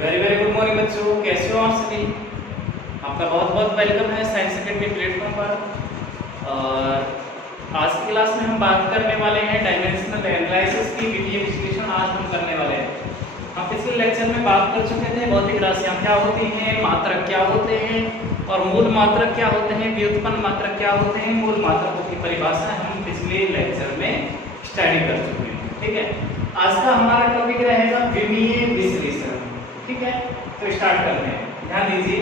Very very good morning बच्चों, कैसे हो आप सभी। आपका बहुत बहुत वेलकम है साइंस अकेडमी प्लेटफॉर्म पर। और आज की क्लास में हम बात करने वाले हैं डायमेंशनल एनालिसिस की वित्तीय विश्लेषण आज हम करने वाले हैं। हम पिछले लेक्चर में बात कर चुके थे भौतिक राशियां क्या होती हैं, मात्रक क्या होते हैं और मूल मात्रक क्या होते हैं, व्युत्पन्न मात्रक क्या होते हैं, मूल मात्रकों की परिभाषा हम पिछले लेक्चर में स्टडी कर चुके हैं। ठीक है, आज का हमारा टॉपिक रहेगा विमीय विश्लेषण। ठीक है, तो स्टार्ट करते हैं। ध्यान दीजिए,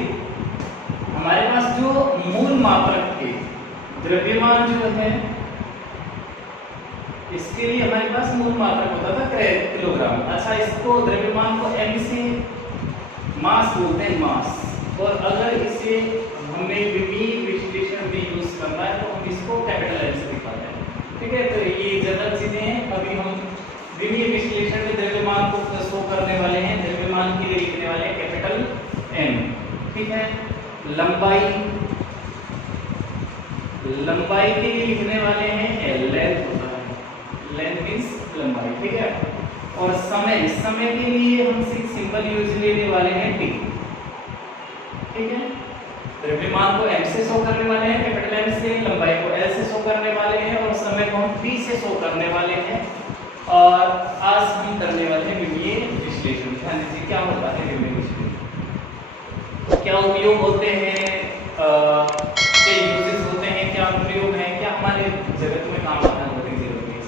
हमारे पास जो मूल मात्रक के द्रव्यमान जो है इसके लिए हमारे पास मूल मात्रक होता था किलोग्राम। अच्छा, इसको द्रव्यमान को m से मास बोलते हैं, मास। और अगर इसे हमें विमीय विश्लेषण में यूज करना है तो हम इसको कैपिटल M से दिखाते हैं। ठीक है, तो ये जनरल चीजें हैं। अभी हम विमीय विश्लेषण में द्रव्यमान को शो करने वाले हैं, द्रव्यमान के लिए लिखने वाले हैं कैपिटल M। ठीक है, लंबाई के लिए लिखने वाले हैं L, लेंथ होता है, लेंथ मींस लंबाई। ठीक है, और समय के लिए हम सिंपल यूज लेने वाले हैं T। ठीक है, द्रव्यमान को M से शो करने वाले हैं कैपिटल M से, लंबाई को L से शो करने वाले हैं और समय को हम T से शो करने वाले हैं। और आज हम करने वाले हैं विमीय विश्लेषण। ध्यान दीजिए, क्या होता है विमीय विश्लेषण, क्या उपयोग होते हैं, क्या यूजेस होते हैं, क्या प्रयोग है, क्या हमारे जगत में काम आता है भौतिक जगत में।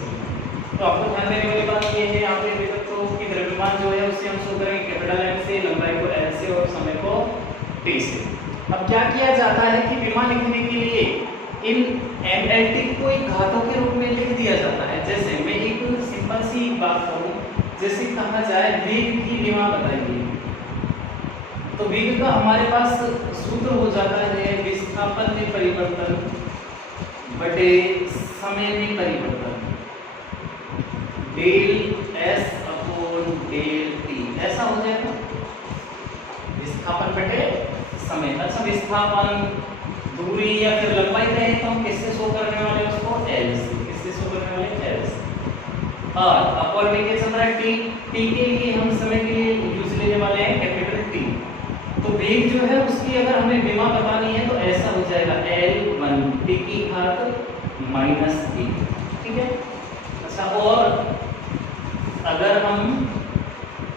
तो आपको ध्यान देने वाली बात ये है, यहाँ पे देखो तो कि द्रव्यमान जो है उससे हम शो करेंगे कैपिटल M से, लंबाई को L से और समय को T से। अब क्या किया जाता है कि विमा लिखने के लिए इन MLT को एक घातों के रूप में लिख दिया जाता है। जैसे मैं एक सिंपल सी बात करूं, जैसे कहा जाए वेग की विमा बताइए, तो वेग का हमारे पास सूत्र हो जाता है विस्थापन में परिवर्तन बटे समय में परिवर्तन, del S upon del T। ऐसा हो जाएगा, विस्थापन बटे समय। अच्छा, विस्थापन दूरी या फिर लंबाई कहें तो हम किससे शो करने वाले हैं उसको, L से। किससे शो करने वाले, L से। और अपॉन में क्या चल रहा है, T के लिए हम समय के लिए यूज लेने वाले हैं कैपिटल T। तो वेग जो है उसकी अगर हमें विमा बतानी है तो ऐसा हो जाएगा L1 T की घात माइनस T। ठीक है, अच्छा, और अगर हम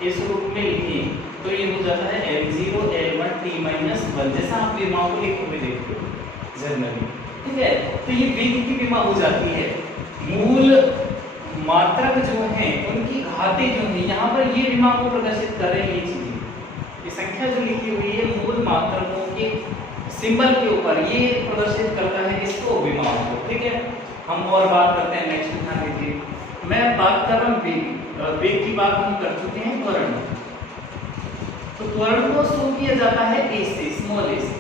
इस रूप में लिखें तो ये हो जाता है L0 L1 T माइनस 1, जैसा आप विमाओं को लिखे हुए देखते हो जनरली। ठीक है, तो ये वेग की विमा हो जाती है। मूल मात्रक जो हैं उनकी घातें जो हैं यहाँ पर ये विमा को प्रदर्शित कर रहे हैं। ये चीजें, ये संख्या जो लिखी हुई है मूल मात्रकों के सिंबल के ऊपर ये प्रदर्शित करता है इसको, विमा को। ठीक है, हम और बात करते हैं नेक्स्ट। ध्यान दीजिए, मैं बात कर रहा हूँ वेग की बात हम कर चुके हैं त्वरण। तो त्वरण को शो किया जाता है A से, स्मॉल a से।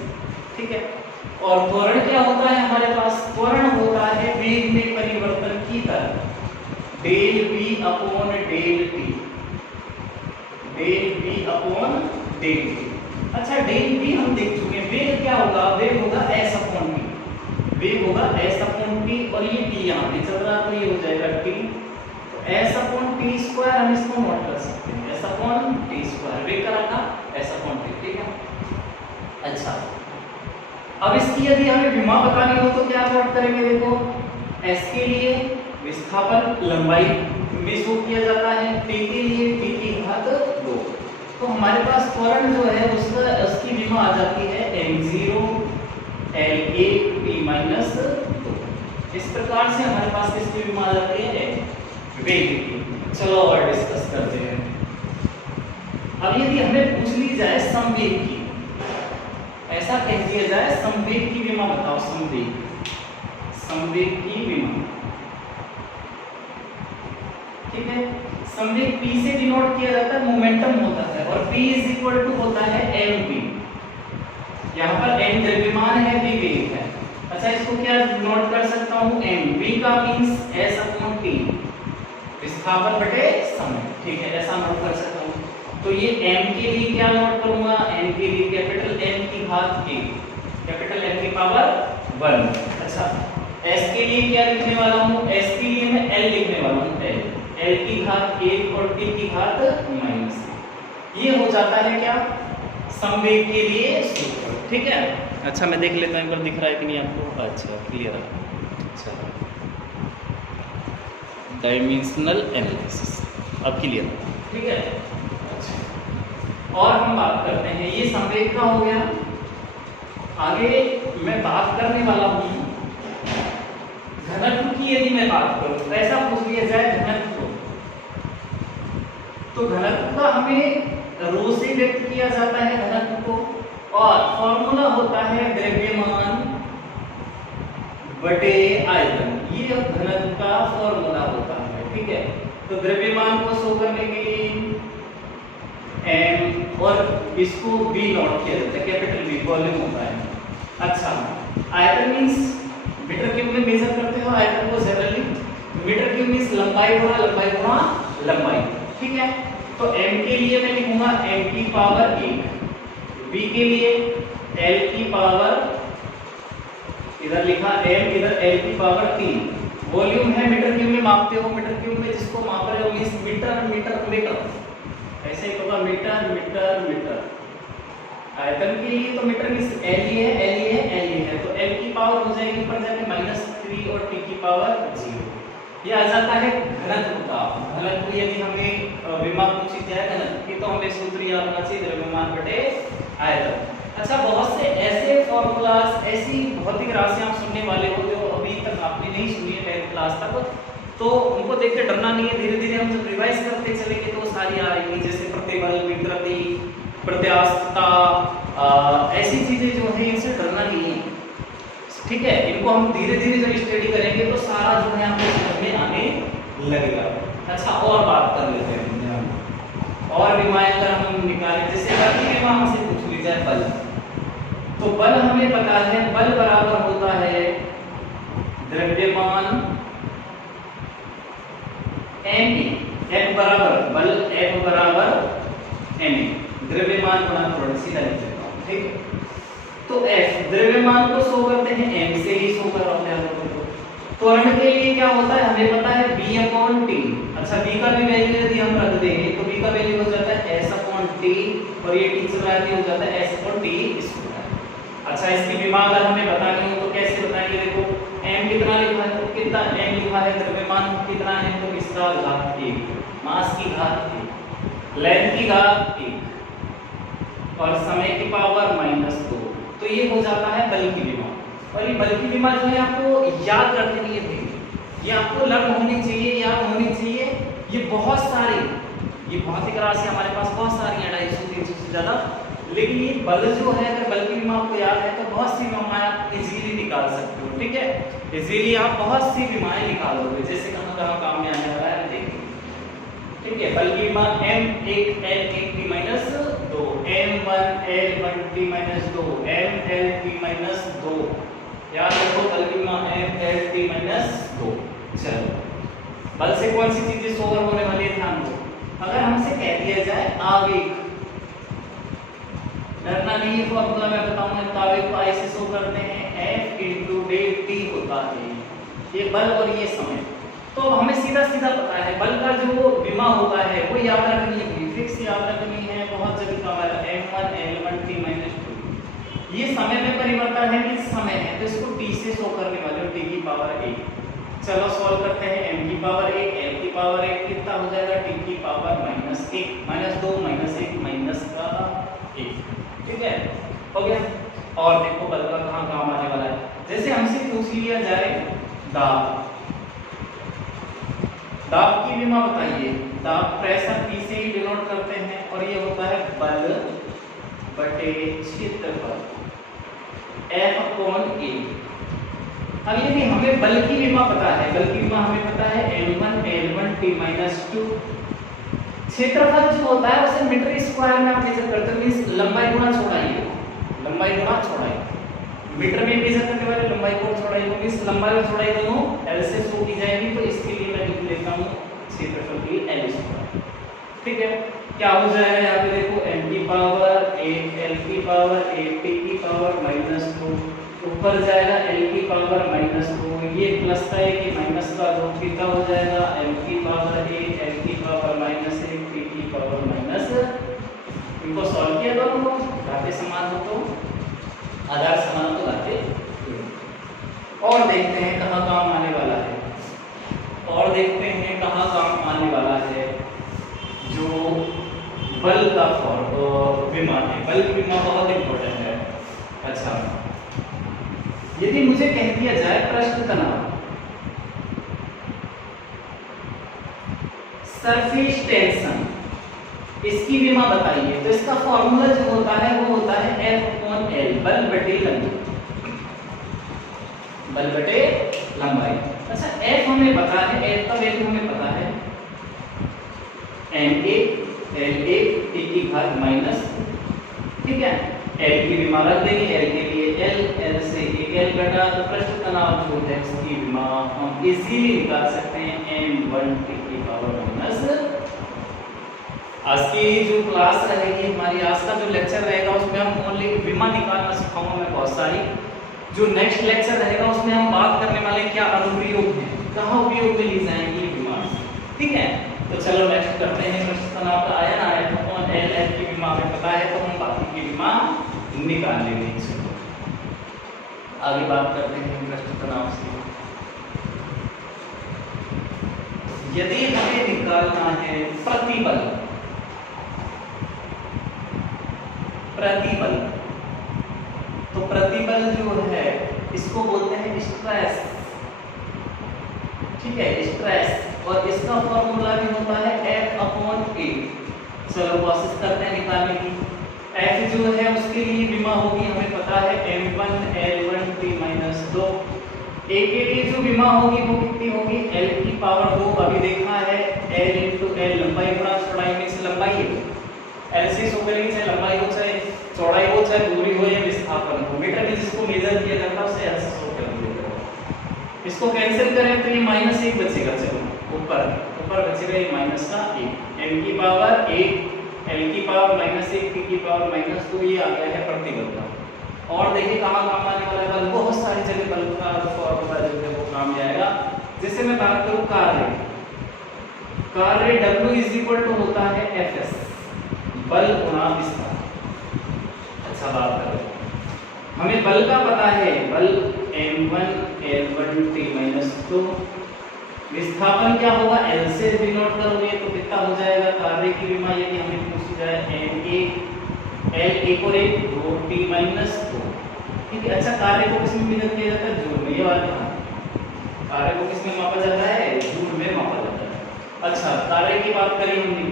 ठीक है, और त्वरण क्या होता है हमारे पास, त्वरण होता है वेग में परिवर्तन की दर, del V upon del T, del V upon del T। अच्छा, डेल V हम देख चुके हैं, वेग क्या होगा, वेग होगा S अपॉन T, वेग होगा S अपॉन T, और ये T यहाँ पे चल रहा तो ये हो जाएगा T। तो S अपॉन T स्क्वायर हम इसको नोट कर सकते हैं, S अपॉन T स्क्वायर, वेग का रखा S अपॉन T। ठीक है, अच्छा, अब इसकी यदि हमें विमा बतानी हो तो क्या नोट करेंगे, देखो S के लिए विस्थापन लंबाई में शो किया जाता है, T के लिए T की घात 2। तो हमारे पास त्वरण जो है उसकी विमा आ जाती है M0 L1 T माइनस 2। इस प्रकार से हमारे पास किसकी विमा आ जाती है, वेग की। चलो और डिस्कस करते हैं। अब यदि हमें पूछ ली जाए संवेग की, ऐसा कह दिया जाए संवेग की विमा बताओ, संवेग की विमा। ठीक है, संवेग P से डिनोट किया जाता है, मोमेंटम होता है, और P इज इक्वल टू होता है mv। यहाँ पर m द्रव्यमान है, v वेग है। अच्छा, इसको क्या नोट कर सकता हूँ, m, v का मींस S अपॉन T, विस्थापन बटे समय। ठीक है, ऐसा नोट कर सकता हूँ। तो ये m के लिए क्या नोट करूंगा, m के लिए कैपिटल M की घात k, कैपिटल M की पावर 1। अच्छा, S के लिए क्या लिखने वाला हूँ, S के लिए मैं L लिखने वाला हूँ, L की घात 1 और T की घात -1। ये हो जाता है क्या, संवेग के लिए सूत्र। ठीक है, अच्छा मैं देख लेता हूँ एक बार दिख रहा है कि नहीं आपको। अच्छा क्लियर है। अच्छा डायमेंशनल एनालिसिस अब क्लियर है। ठीक है, अच्छा और हम बात करते हैं, ये संवेग का हो गया। आगे मैं बात करने वाला हूँ घनत्व की। यदि मैं बात करूँ तो ऐसा पूछ लिया जाए घनत्व, तो घनत्व का हमें रो से व्यक्त किया जाता है घनत्व को, और फॉर्मूला होता है द्रव्यमान बटे आयतन। ये घनत्व का फॉर्मूला होता है। ठीक है, तो द्रव्यमान को शो करने के लिए m और इसको v नॉट किया जाता है, कैपिटल V वॉल्यूम होता है। अच्छा आयतन मींस मीटर क्यूब में मेजर करते हो आयतन को जनरली, मीटर क्यूब मींस लंबाई गुणा लंबाई गुणा लंबाई। ठीक है, तो m के लिए मैं लिखूंगा m की पावर 1, v के लिए l की पावर, इधर लिखा m, इधर l की पावर 3। वॉल्यूम है मीटर क्यूब में मापते हो, मीटर क्यूब में जिसको माप रहे हो मींस मीटर मीटर मीटर, ऐसे ही होगा मीटर मीटर मीटर। आयतन के लिए तो मीटर मींस l ही है, l ही है, l ही है, तो l की पावर हो जाएगी ऊपर जाके -3 और t की पावर 0। ये आ जाता है घनत्व का। घनत्व यदि हमें विमा पूछी जाए घनत्व की तो हमें सूत्र याद होना चाहिए द्रव्यमान बटे आयतन। अच्छा बहुत से ऐसे फॉर्मूलाज, ऐसी भौतिक राशियां आप सुनने वाले हो जो अभी तक आपने नहीं सुनी है 10th क्लास तक, तो उनको देख के डरना नहीं है। धीरे धीरे हम जब रिवाइज करते चलेंगे तो सारी आ रही, जैसे प्रतिबल, विकृति, प्रत्यास्थता, ऐसी चीजें जो है इनसे डरना नहीं है। ठीक है, इनको हम धीरे धीरे जब स्टडी करेंगे तो सारा जो है आपको समझ में आने लगेगा। अच्छा और बात कर लेते हैं, और विमाएं अगर हम निकालें, जैसे बल की विमा हमसे पूछ ली जाए बल, तो बल हमें पता है बल बराबर होता है द्रव्यमान m, F बराबर बल F बराबर m, द्रव्यमान गुणा त्वरण, सीधा लिख देता हूं। ठीक, तो F द्रव्यमान को शो करते हैं m से ही शो कर रहा हूं। त्वरण के लिए क्या होता है हमें पता है v/t। अच्छा v का भी वैल्यू यदि हम रख देंगे तो v का वैल्यू हो जाता है s/t, और ये t से वैल्यू हो जाता है s/t²। अच्छा इसकी विमा अगर हमें बतानी हो तो कैसे बताएंगे, देखो m कितना लिखा है, तो कितना m लिखा है, द्रव्यमान कितना है तो इसका घात 1, मास की घात 1, लेंथ की घात 1 और समय की पावर -2। तो ये हो जाता है बल की विमा। और ये बल की विमा जो है आपको याद रखनी है, ये आपको लर्न होनी चाहिए, याद होनी चाहिए। ये बहुत सारी, ये भौतिक राशि हमारे पास बहुत सारी है, 250-300 से ज्यादा, लेकिन ये बल जो है अगर बल की विमा आपको याद है तो बहुत सी विमाएं आप इजीली निकाल सकते हो। ठीक है, इजीली आप बहुत सी विमाएं निकालोगे, जैसे कहां कहां काम में आने वाला है देखिए। ठीक है, बल की विमा m1 L1t-2, m1 L1t-2, m1L2, याद रखो बल की विमा m1L2। चलो बल से कौन सी चीजें शो होने वाली है ध्यान दो। अगर हमसे कह दिया जाए आवेग, डरना नहीं है, फॉर्मूला मैं बताऊंगा, आवेग को I से शो करते हैं, F × dt होता है ये बल और ये समय। तो हमें सीधा सीधा पता है बल का जो विमा होता है वो याद रखनी है, फिक्स याद रखनी है, बहुत जल्दी का m1 L1t-2। ये समय में परिवर्तन है कि समय है, तो इसको t से शो करने वाले हो, t की पावर 1। चलो सॉल्व करते हैं, m की पावर 1, l की पावर 1 कितना हो जाएगा, t की पावर -1, -2 -1 -1। ठीक है, हो गया। और देखो बल का कहां काम आने वाला है, जैसे हमसे पूछ लिया जाए दाब, दाब की विमा बताइए। दाब प्रेशर P से ही डिनोट करते हैं, और ये होता है बल बटे क्षेत्रफल F/A। अब यदि हमें बल की विमा पता है, बल की विमा हमें पता है m1 L1t-2, क्षेत्रफल जो होता है उसे मीटर स्क्वायर में आप मेजर करते हो, मींस लंबाई गुणा चौड़ाई, लंबाई गुणा चौड़ाई, मीटर में मेजर करने वाले लंबाई गुणा चौड़ाई को, मींस लंबाई और चौड़ाई दोनों L से शो की जाएगी, तो इसके लिए मैं लिख लेता हूं क्षेत्रफल की L²। ठीक है, क्या हो जाएगा यहाँ पे देखो m की पावर 1, l की पावर 1, t की पावर -2, ऊपर जाएगा l की पावर -2, ये प्लस का 1 ये माइनस का 2, कितना हो जाएगा m की पावर 1, l की पावर -1, t की पावर इनको सॉल्व किया दोनों को, घाते समान हो तो आधार समान हो तो घाते। और देखते हैं कहाँ काम आने वाला है, और देखते हैं कहाँ काम आने वाला है जो बल का विमा है। बल विमा बहुत इंपॉर्टेंट है। अच्छा, यदि मुझे कह दिया जाए पृष्ठ तनाव, सरफेस टेंशन, इसकी विमा बताइए, तो इसका फॉर्मूला जो होता है वो होता है F/L, बल बटे लंबाई, बल बटे लंबाई। अच्छा, F हमें पता है, F का वैल्यू हमें पता है ma L1 t की घात माइनस, ठीक है। L की विमा रख देंगे, L के लिए L, L से एक L घटा, तो पृष्ठ तनाव जो है इसकी विमा हम इजीली निकाल सकते हैं m1 t की पावर माइनस। आज की जो क्लास रहेगी हमारी, आज का जो लेक्चर रहेगा उसमें हम ओनली विमा निकालना सिखाऊंगा मैं बहुत सारी। जो नेक्स्ट लेक्चर रहेगा उसमें हम बात करने वाले क्या अनुप्रयोग हैं, कहाँ उपयोग में ली जाएंगी विमा, ठीक है। तो चलो नेक्स्ट करते हैं। पृष्ठ तनाव का आयन F/L की विमा हमें पता है, तो हम बाकी की विमा निकाल लेंगे। चलो आगे बात करते हैं पृष्ठ तनाव से। यदि हमें निकालना है प्रतिबल, प्रतिबल, तो प्रतिबल जो है इसको बोलते हैं स्ट्रेस, ठीक है, स्ट्रेस। और इसका फॉर्मूला भी होता है F/A। चलो कोशिश करते हैं निकालने की। F जो है उसके लिए विमा होगी हमें पता है m1 L1 t-2। A के लिए जो विमा होगी वो कितनी होगी, L की पावर 2। अभी देखा है L × L, लंबाई गुणा चौड़ाई में से लंबाई है, L से शो करेंगे, चाहे लंबाई हो चाहे चौड़ाई हो चाहे दूरी हो या विस्थापन हो। मीटर में जिसको मेजर किया जाता है उसे L से शो कर दिया। इसको कैंसिल करें तो ये -1 बचेगा। चलो ऊपर बचेगा ये माइनस का 1, m की पावर 1, L की पावर -1, t की पावर -2, ये आ गया है प्रतिबल का। और देखिए कहाँ काम आने वाला है बल, बहुत सारी जगह बल का फॉर्मूला जो है वो काम आएगा। जैसे मैं बात करूँ कार्य W होता है Fs, बल गुणा विस्थापन। अच्छा बात करो, हमें बल का पता है, बल m1 L1 t-2। विस्थापन क्या होगा, L से डिनोट करोगे तो कितना हो जाएगा। कार्य की विमा यदि हमें पूछी जाए ma L1 और 1 2 t-2, ठीक है। अच्छा, कार्य को किसमें मेजर किया जाता है, जूल में। ये बात ध्यान, कार्य को किसमें मापा जाता है, जूल में मापा जाता है। अच्छा, कार्य की बात करी हमने।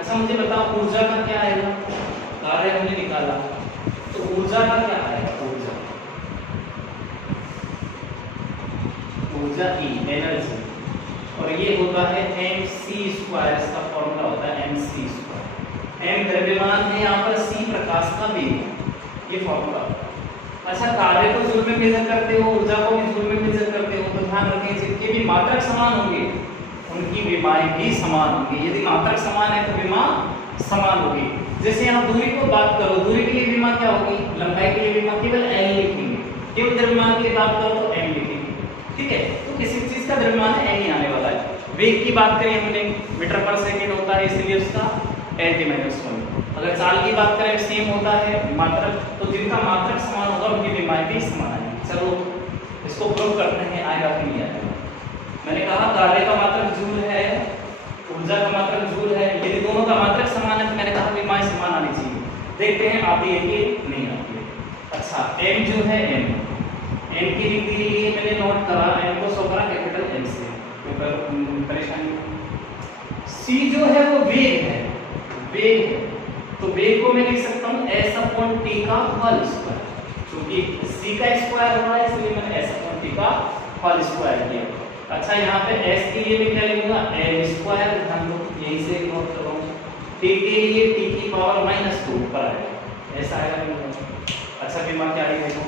अच्छा मुझे बताओ ऊर्जा का क्या आएगा, कार्य हमने निकाला तो ऊर्जा का क्या आएगा, ऊर्जा E, एनर्जी, और ये होता है mc²। इसका फॉर्मूला होता है mc²। m द्रव्यमान है यहाँ पर, c प्रकाश का वेग, ये फॉर्मूला। अच्छा, कार्य को जूल में मेजर करते हो, ऊर्जा को भी जूल में मेजर करते हो, तो ध्यान रखें जिनके भी मात्रक समान होंगे उनकी विमाएं भी समान होंगी। यदि मात्रक समान है तो विमा समान होगी। जैसे यहाँ दूरी को बात करो, दूरी के लिए विमा क्या होगी, लंबाई के लिए विमा केवल L लिखेंगे, केवल द्रव्यमान की बात करो तो m लिखेंगे, ठीक है। तो किसी चीज का द्रव्यमान है m ही आने वाला है। वेग की बात करें हमने, मीटर पर सेकंड होता है, इसलिए उसका L-1। अगर चाल की बात करें सेम होता है मात्रक, तो जिनका मात्रक समान होगा उनकी विमाएं भी समान आएगी। चलो इसको प्रूव करते हैं, आएगा कि नहीं आएगा। मैंने कहा कार्य का मात्रक जूल है, ऊर्जा का मात्रक जूल है, यदि दोनों का मात्रक समान है तो मैंने कहा विमाएं समान आनी चाहिए। देखते हैं आती है कि नहीं आती है। अच्छा, m जो है m के लिए मैंने नोट करा, m को शो करा कैपिटल M से, परेशानी। c जो है वो वेग है, वेग है, तो वेग को मैं लिख सकता हूँ s/t का होल स्क्वायर, क्योंकि c का स्क्वायर हो रहा है इसलिए मैंने s/t का होल स्क्वायर किया। अच्छा, यहाँ पे s के लिए मैं क्या लिखूंगा, l², ध्यान दो यहीं से नोट कर रहा हूँ। t के लिए t की पावर -2 ऊपर आएगा, ऐसा आएगा। अच्छा, विमा क्या आई देखो,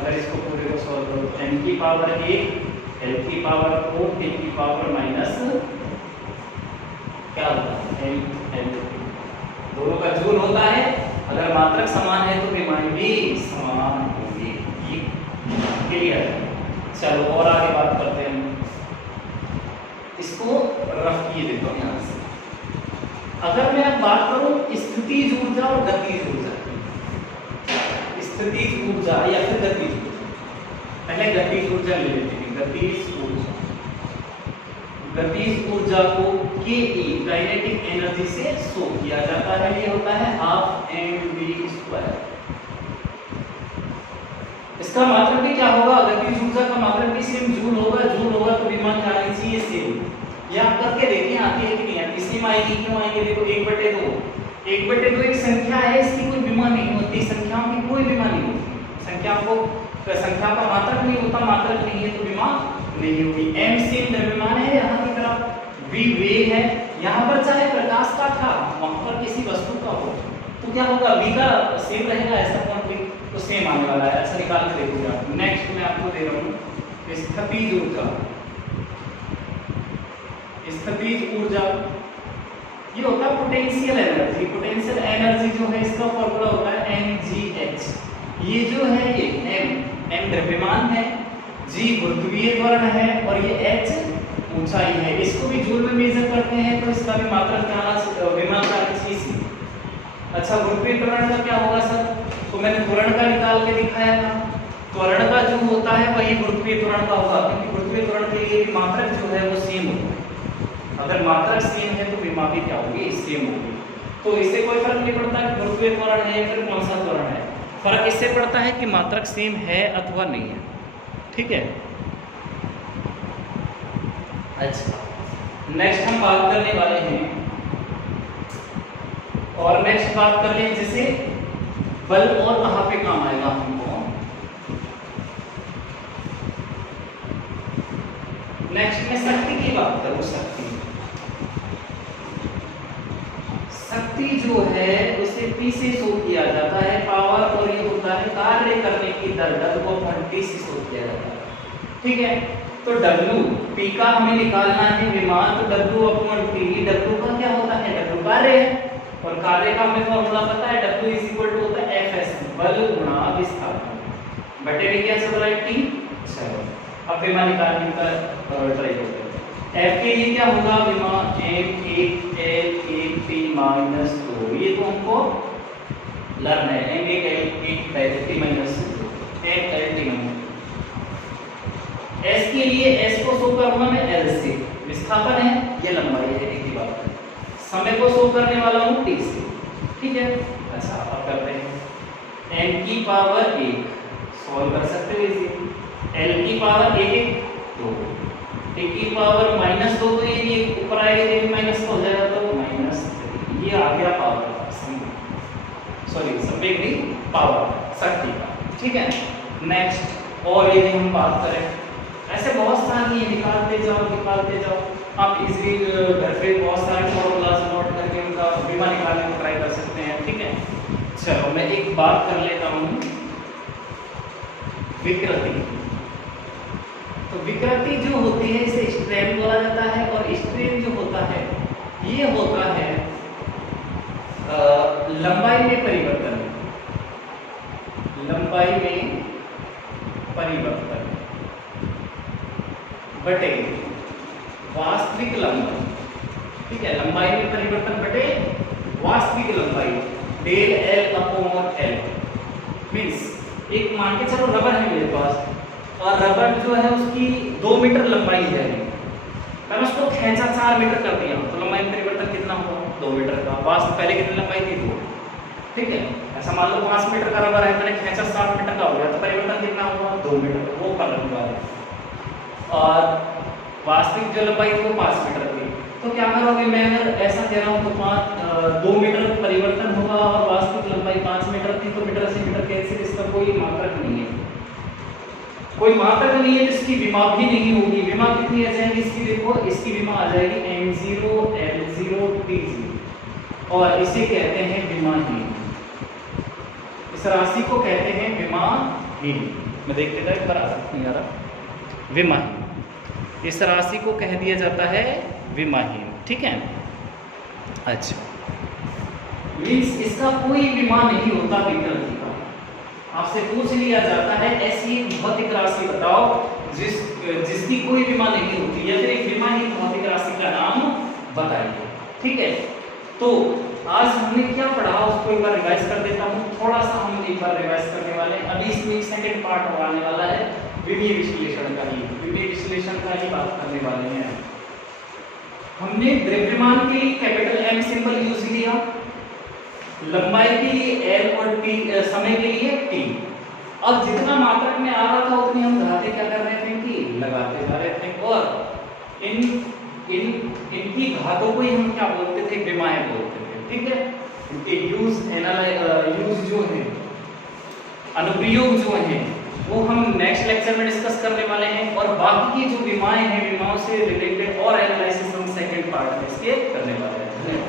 अगर इसको पूरे को सॉल्व करो तो m की पावर 1, l की पावर 4, t की पावर माइनस क्या होता है, l। दोनों का जूल होता है, अगर मात्रक समान है तो विमाएं भी समान होंगी। ये क्लियर है। चलो और आगे बात करते हैं, इसको रफ किए देता हूँ यहाँ से। अगर मैं अब बात करूं स्थितिज ऊर्जा और गतिज ऊर्जा, स्थितिज ऊर्जा या फिर गतिज ऊर्जा, पहले गतिज ऊर्जा ले लेते हैं। गतिज ऊर्जा को के काइनेटिक एनर्जी से शो किया जाता है, ये होता है हाफ mv²। इसका मात्रक भी क्या होगा, गतिज ऊर्जा का मात्रक भी सेम जूल होगा। जूल होगा तो विमान क्या आनी चाहिए, सेम। ये आप करके देखिए आती है कि नहीं आती। सेम आएगी, क्यों आएगी, देखो 1/2 1/2 एक संख्या है, इसकी कोई विमा नहीं होती, संख्याओं की कोई विमा नहीं होती। संख्या का मात्रक नहीं होता, मात्रक नहीं है तो विमा नहीं होगी। m सेम द्रव्यमान है, यहाँ की तरफ v वेग है, यहाँ पर चाहे प्रकाश का था, वहां पर किसी वस्तु का हो तो क्या होगा, v का सेम रहेगा, ऐसा कौन तो सेम आने वाला है। अच्छा निकाल के देखिए आप। नेक्स्ट मैं आपको दे रहा हूँ स्थितिज ऊर्जा। स्थितिज ऊर्जा ये होता है पोटेंशियल एनर्जी। पोटेंशियल एनर्जी जो है इसका फॉर्मूला होता है mgh। ये जो है ये m द्रव्यमान है, g गुरुत्वीय त्वरण है और ये h ऊंचाई है। इसको भी जूल में मेजर करते हैं तो इसका भी मात्रक क्या आना, विमान का c। अच्छा गुरुत्वीय त्वरण का क्या होगा सर, तो मैंने त्वरण का निकाल के दिखाया था। त्वरण का जो होता है वही गुरुत्वीय त्वरण का होगा, क्योंकि गुरुत्वीय त्वरण के लिए भी मात्रक जो है वो सेम होगा। अगर मात्रक सेम है तो विमा भी क्या होगी, सेम होगी। तो इससे कोई फर्क नहीं पड़ता कि गुरुत्वीय त्वरण है या फिर कौन सा त्वरण है, फर्क इससे पड़ता है कि मात्रक सेम है अथवा नहीं है। ठीक है। अच्छा नेक्स्ट हम बात करने वाले हैं, और नेक्स्ट बात कर लें जैसे बल और कहाँ पे काम आएगा हमको। नेक्स्ट में शक्ति की बात करूं। शक्ति जो है उसे P से शो किया जाता है, पावर, और ये होता है कार्य करने की दर, W/T से शो किया जाता है। ठीक है, तो W P का हमें निकालना है विमान, तो W/T, W का क्या होता है, W कार्य है, और कार्य का हमें फॉर्मूला पता है, W = होता है Fs, बल गुणा विस्थापन बटे में क्या चल रहा है, T। चलो अब विमान निकालने का ट्राई करते हैं। F के लिए क्या होगा, विमान m1L1T -2, ये तो हमको लर्न है, m1L1T -2 S के लिए S को शो करूंगा मैं L से, विस्थापन है, ये लंबाई है, एक ही बात है। समय को शो करने वाला हूँ T से। ठीक है। अच्छा अब करते हैं n की पावर 1, सॉल्व कर सकते हो इसे, L की पावर 1 2, T की पावर -2, तो ये ऊपर आएगा ये माइनस हो जाएगा तो -3, ये आ गया पावर का, सॉरी संवेग नहीं, पावर, शक्ति का। ठीक है। नेक्स्ट और यदि हम बात करें, ऐसे बहुत सारी निकालते जाओ आप इजीली घर पे बहुत सारे फॉर्मूलाज नोट करके उनका विमा निकालने को ट्राई कर सकते हैं। ठीक है। चलो मैं एक बात कर लेता हूँ, विकृति। तो विकृति जो होती है इसे स्ट्रेन बोला जाता है, और स्ट्रेन जो होता है ये होता है लंबाई में परिवर्तन, बटे वास्तविक लंबाई। ठीक है, लंबाई में परिवर्तन बटे वास्तविक लंबाई, डेल L/L मीन्स एक मान के चलो रबर है मेरे पास, और रबर जो है उसकी 2 मीटर लंबाई है, मैंने उसको खींचा 4 मीटर कर दिया, तो लंबाई में परिवर्तन कितना हुआ, 2 मीटर का। वास्तव पहले कितनी लंबाई थी, 2। ठीक है। ऐसा मान लो 5 मीटर का रबर है, मैंने खींचा 7 मीटर का हो गया, तो परिवर्तन कितना हुआ, 2 मीटर, वो कर लूंगा। और वास्तविक जो लंबाई थी वो 5 मीटर थी, तो क्या करोगे, मैं अगर ऐसा कह रहा हूँ तो 2 मीटर परिवर्तन होगा, और वास्तविक लंबाई 5 मीटर थी, तो मीटर से मीटर कैंसिल, इसका कोई मात्रक नहीं है, कोई मात्रक नहीं है, इसकी विमा भी नहीं होगी। विमा कितनी आ जाएगी इसकी, देखो इसकी विमा आ जाएगी m0L0T0, और इसे कहते हैं विमाहीन। इस राशि को कहते हैं विमाहीन। मैं देखते था एक बार नहीं आ रहा, विमाहीन, इस राशि को कह दिया जाता है विमाहीन। ठीक है। अच्छा मीन्स इसका कोई विमा नहीं होता विकृति का। आपसे पूछ लिया जाता है ऐसी भौतिक राशि बताओ जिसकी कोई विमा नहीं होती, या फिर एक विमाहीन भौतिक राशि का नाम बताइए। ठीक है। तो आज हमने क्या पढ़ा उसको एक बार रिवाइज कर देता हूँ, थोड़ा सा हम एक बार रिवाइज करने वाले हैं। अभी इसमें एक सेकंड पार्ट आने वाला है विमीय विश्लेषण का ही, विमीय विश्लेषण का ही बात करने वाले हैं। हमने द्रव्यमान के लिए कैपिटल M सिंबल यूज किया, लंबाई के लिए L और T, समय के लिए T। अब जितना मात्रक में आ रहा था उतनी हम घाते क्या कर रहे थे कि लगाते जा रहे थे, और इनकी घातों को ही हम क्या बोलते थे, विमाएं बोलते थे। ठीक है, इनके यूज जो है, अनुप्रयोग जो है, वो हम नेक्स्ट लेक्चर में डिस्कस करने वाले हैं, और बाकी की जो विमाएं हैं, विमाओं से रिलेटेड और एनालिसिस हम सेकंड पार्ट में इसके करने वाले हैं।